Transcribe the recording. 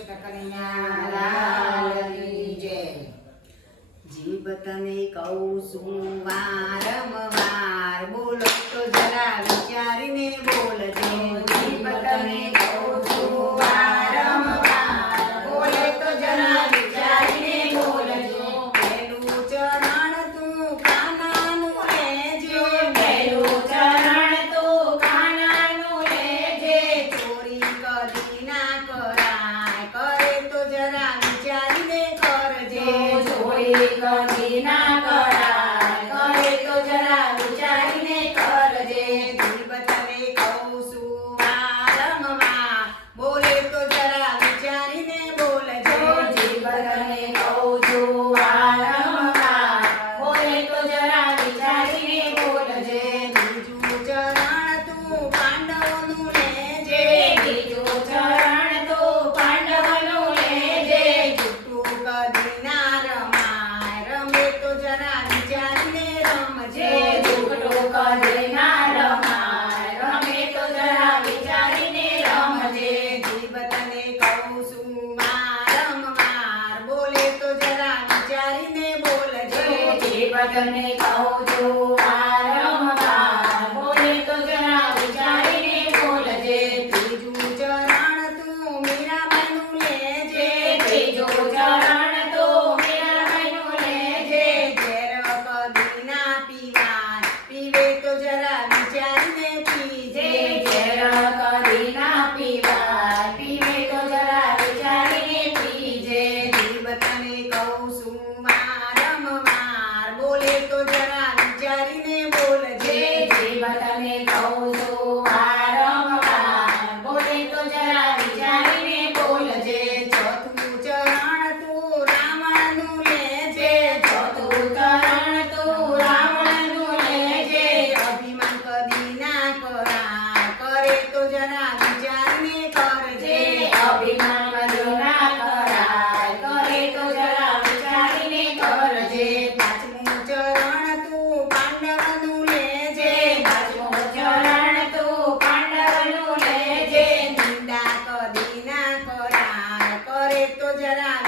કૃષ્ણ કનૈયા લાલની જય। જીભ તને કહું છું વારંવાર, બોલો તો જરા વિચારીને બોલજે। જીભ તને કહું છું વારંવાર, બોલે તો જરા વિચારીને બોલજો। પહેલું ચરણ તું કાનાનું લેજે, પહેલું ચરણ તું કાનાનું લેજે। ચોરી કદી ના કરાય, કરે તો જરા વિચારીને કરજે। ચોરી કદી ના કરાય, કરે તો જરા વિચારીને કરજે। જીભ તને કહું છું વારંવાર, બોલે તો જરા વિચારીને બોલજે। જીભ તને કહું છું વારંવાર, બોલે તો જરા વિચારીને બોલજે। બીજું ચરણ તું પાંડવોનું લેજે, બીજું ચરણ તો પાંડવનું લેજે। જૂઠું કદી ના રમાય, રમે તો જરા વિચારીને રમજે। જૂઠું કદી ના રમાય, રમે તો જરા વિચારીને રમજે। જીભ તને કહું છું વારંવાર, બોલે તો જરા વિચારીને બોલજે। જીભ તને કહું છું વારંવાર, બોલે તો જરા વિચારીને બોલજે। ત્રીજું ચરણ તું મીરાબાઈનું લેજે, ત્રીજું ચરણ તો મીરાબાઈનું લેજે। ઝેર કદી ના પીવાય, પીવે તો જરા વિચારીને પીજે। ઝેર કદી ના પીવાય, પીવે તો જરા વિચારીને પીજે। જીભ તને કહું છું વારંવાર, બોલે તો જરા વિચારીને બોલજે। જીભ તને કહું છું વારંવાર, બોલે તો જરા વિચારીને બોલજે। ચોથું ચરણ તું રાવણનું લેજે, ચોથું ચરણ તું રાવણનું લેજે। અભિમાન કદી ના કરાય, કરે તો જરા વિચારીને કરજે। અભિમાન કદી ના કરાય, કરે તો જરા વિચારીને કરજે। પાંચમું ચરણ તું પાંડવનું લેજે, પાંચમું ચરણ તું પાંડવનું લેજે। નિંદા કદી ના કરાય, કરે તો જરા